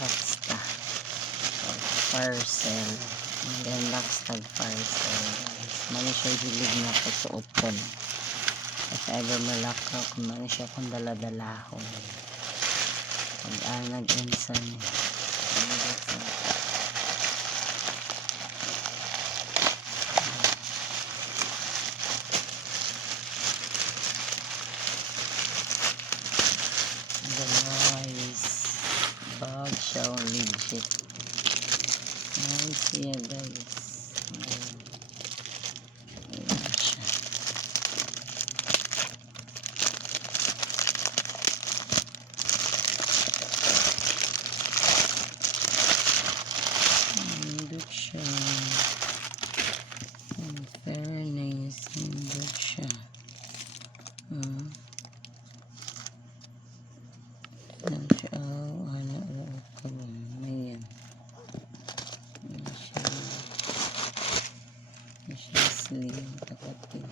basta parcel mag-unbox tag parcel guys. Mali siya hilig na pagsuoton if ever malakaw kung mali siya kung daladalahon pag-anag insan guys, bag siya legit. Nice siya guys. Ayan siya. Hindot siya. In fairness, hindot siya. Slim takapin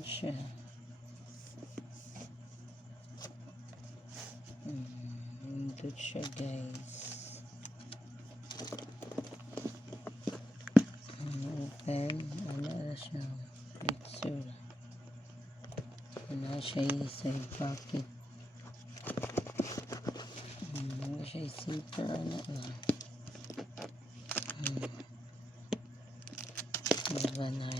siya. Hindot siya guys. Open. Wala na siya. Picture. Wala siya side pocket. Wala siya zipper. Ano lang. Diba na